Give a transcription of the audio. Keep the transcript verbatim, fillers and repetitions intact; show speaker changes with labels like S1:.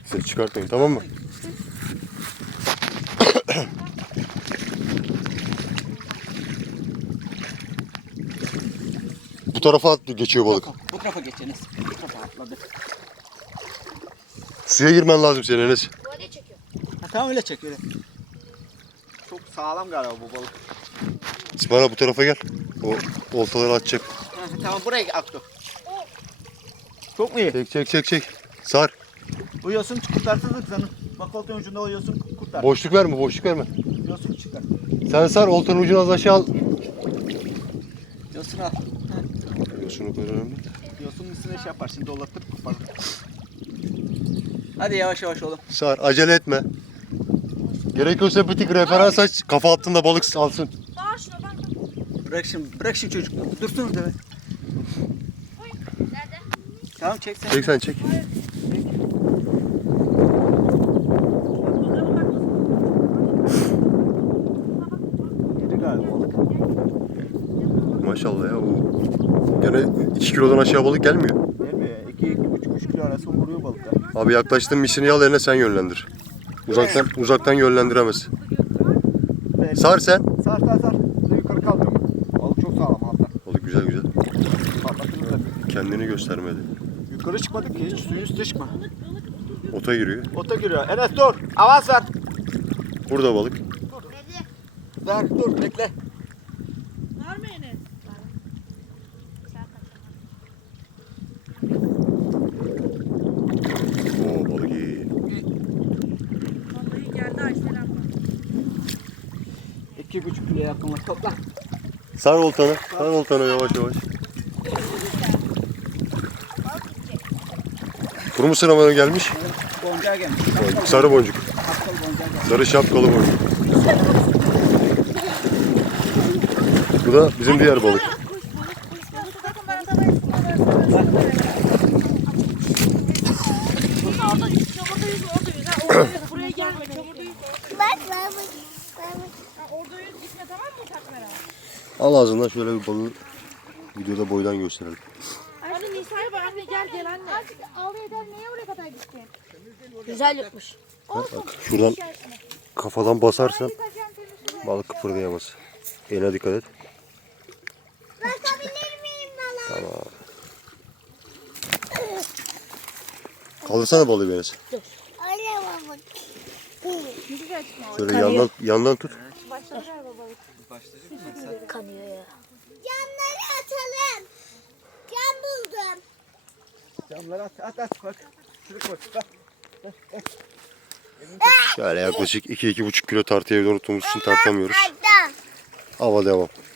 S1: Ses çıkartmayın, tamam mı? Bu tarafa at, geçiyor balık.
S2: Yok, bu tarafa geçeniz. Bu tarafa atladı.
S1: Suya girmen lazım senin Enes.
S3: Böyle çekiyor.
S2: Ha, tamam öyle çek öyle. Çok sağlam galiba bu balık.
S1: İsmail bu tarafa gel. O oltaları atacak.
S2: Ha, tamam buraya aktı. Çok mu iyi?
S1: Çek çek çek çek. Sar.
S2: Uyuyorsun kurtarsızlık senin. Bak oltanın ucunda uyuyorsun kurtar.
S1: Boşluk verme, boşluk verme.
S2: Uyuyorsun çıkar.
S1: Sen sar, oltanın ucunu az aşağı al.
S2: Uyuyorsun al.
S1: Yosun'u kadar önemli.
S2: Uyuyorsun üstüne şey yapar şimdi dolatır koparır. Hadi yavaş yavaş oğlum.
S1: Sar, acele etme. Gerekiyorsa bir tık referans aç, kafa attığında balık alsın.
S3: Daha şuna bak.
S2: Bırak şimdi, bırak şimdi çocuk. Dursun orada be.
S3: Nerede?
S2: Tamam çek sen.
S1: Çek sen çek.
S2: Yedi galiba balık.
S1: Maşallah ya, bu gene iki kilodan aşağı balık gelmiyor.
S2: Gelmiyor. iki iki buçuk üç kilo arası vuruyor balıklar.
S1: Abi yaklaştığın misini al eline, sen yönlendir. Uzaktan uzaktan yönlendiremez.
S2: Evet.
S1: Sar sen.
S2: Sar sar sar. Burada yukarı kalmıyor mu? Balık çok sağlam altta.
S1: Balık güzel güzel.
S2: Patlatılır tabii.
S1: Kendini göstermedi.
S2: Yukarı çıkmadık ki hiç suyun üstüne çıkma.
S1: Ota giriyor.
S2: Ota giriyor. Enes dur. Avans ver.
S1: Burada balık.
S3: Dedi.
S2: Ver dur bekle.
S3: Var mı Enes?
S1: Oo, balık iyi.
S3: Vallahi geldi Ayselam var.
S2: İki buçuk kilo yakın var. Topla.
S1: Sar oltanı. Sar oltanı yavaş yavaş. Kuru mısır amanı gelmiş.
S2: Boncağa gelmiş.
S1: Sarı boncuk.
S2: Aptal boncağa gelmiş.
S1: Sarı şapkalı boncuk. Bu da bizim diğer balık.
S3: Orada yüz, çamurda yüz, orada yüz. Ha, orada yüz. Buraya gelme. Çamurda yüz, orada yüz. Ha, orada yüz gitme, tamam mı Takmer'e?
S1: Al ağzından şöyle bir balığı videoda boydan gösterelim.
S3: Anne Nisa'ya bak, anne gel gel anne. Ağlıyor eder, neye oraya kadar gitti? Güzel yutmuş.
S1: Bak, şuradan kafadan basarsan balık kıpırdayamaz. Eline dikkat et.
S4: Bakabilir miyim bana?
S1: Tamam. Kaldırsana balığı biraz.
S4: Öyle baba.
S1: Şöyle yandan yandan tut.
S3: Başladı galiba balık.
S4: Kanıyor ya. Camları atalım. Cam buldum.
S2: Camları at at at bak. Çocuk bak. Bak.
S1: Şöyle yaklaşık iki iki buçuk kilo tartıya evde unuttuğumuz için tartamıyoruz.
S4: Adam.
S1: Hava devam.